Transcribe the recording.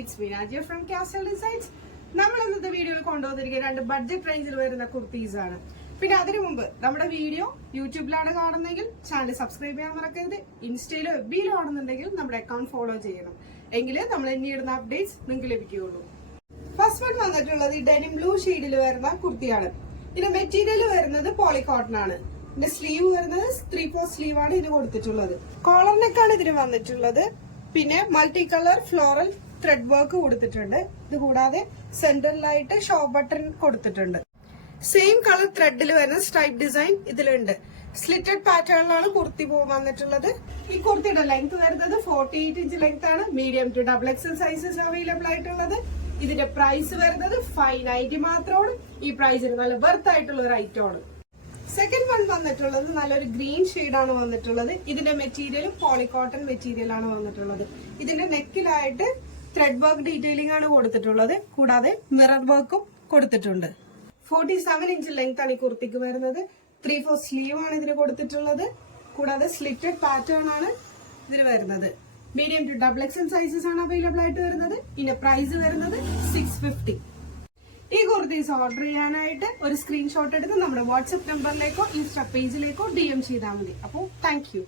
It's Vinajya from Castle Designs. നമ്മൾ ഇന്നത്തെ വീഡിയോയിൽ കൊണ്ടുവന്നിരിക്കുന്ന രണ്ട് ബഡ്ജറ്റ് റേഞ്ചിൽ വരുന്ന കുർത്തീസ് ആണ്. പിന്നെ അതിനു മുമ്പ് നമ്മുടെ വീഡിയോ യൂട്യൂബിലാണ് കാണുന്നതെങ്കിൽ ചാനൽ സബ്സ്ക്രൈബ് ചെയ്യാൻ മറക്കരുത്. ഇൻസ്റ്റയിലോ എഫ്ബിയിലോ ആണെന്നുണ്ടെങ്കിൽ നമ്മുടെ അക്കൗണ്ട് ഫോളോ ചെയ്യണം. എങ്കിലേ നമ്മൾ ഇനി ഇടുന്ന അപ്ഡേറ്റ്സ് നിങ്ങൾക്ക് ലഭിക്കുകയുള്ളൂ. ഫസ്റ്റ് വൺ വന്നിട്ടുള്ളത് ഡെനിം ബ്ലൂ ഷെയ്ഡിൽ വരുന്ന കുർത്തിയാണ്. ഇതിന്റെ മെറ്റീരിയൽ വരുന്നത് പോളിക്കോട്ടൺ ആണ്. ഇതിന്റെ സ്ലീവ് വരുന്നത് 3/4 സ്ലീവ് ആണ് ഇതിന് കൊടുത്തിട്ടുള്ളത്. കോളർ നെക്കാണ് ഇതിന് വന്നിട്ടുള്ളത്. പിന്നെ multi colour floral thread work കൊടുത്തിട്ടുണ്ട്. ഇത് കൂടാതെ സെന്ററിലായിട്ട് ഷോ ബട്ടൺ കൊടുത്തിട്ടുണ്ട്. സെയിം കളർ ത്രെഡിൽ വരുന്ന സ്ട്രൈപ്പ് ഡിസൈൻ ഇതിലുണ്ട്. സ്ലിറ്റഡ് പാറ്റേണിലാണ് കുർത്തി വന്നിട്ടുള്ളത്. ഈ കുർത്തിയുടെ ലെങ്ത് വരുന്നത് 48 ഇഞ്ച് ലെങ്ത് ആണ്. Medium to XXL sizes available ആയിട്ടുള്ളത്. ഇതിന്റെ പ്രൈസ് വരുന്നത് 590 മാത്രമാണ്. ഈ പ്രൈസിന് നല്ല വെർത്ത് ആയിട്ടുള്ള ഒരു ഐറ്റം ആണ്. സെക്കൻഡ് വൺ വന്നിട്ടുള്ളത് നല്ലൊരു ഗ്രീൻ ഷെയ്ഡാണ് വന്നിട്ടുള്ളത്. ഇതിന്റെ മെറ്റീരിയൽ പോളിക്കോട്ടൺ മെറ്റീരിയൽ ആണ് വന്നിട്ടുള്ളത്. ഇതിന്റെ നെക്കിലായിട്ട് ത്രെഡ് വർക്ക് ഡീറ്റെയിലിംഗ് ആണ് കൊടുത്തിട്ടുള്ളത്. കൂടാതെ മിറർ വർക്കും കൊടുത്തിട്ടുണ്ട്. 47 ഇഞ്ച് ലെങ്ത് ആണ് ഈ കുർത്തിക്ക് വരുന്നത്. 3/4 സ്ലീവ് ആണ് ഇതിന് കൊടുത്തിട്ടുള്ളത്. കൂടാതെ സ്ലിറ്റഡ് പാറ്റേൺ ആണ് ഇതിന് വരുന്നത്. മീഡിയം ടു XXL സൈസസ് ആണ് അവൈലബിൾ ആയിട്ട് വരുന്നത്. ഇതിന്റെ പ്രൈസ് വരുന്നത് 650. ഈ കുർത്തീസ് ഓർഡർ ചെയ്യാനായിട്ട് ഒരു സ്ക്രീൻഷോട്ട് എടുത്ത് നമ്മുടെ വാട്സ്ആപ്പ് നമ്പറിലേക്കോ ഇൻസ്റ്റാ പേജിലേക്കോ DM ചെയ്താൽ മതി. അപ്പോൾ താങ്ക് യു.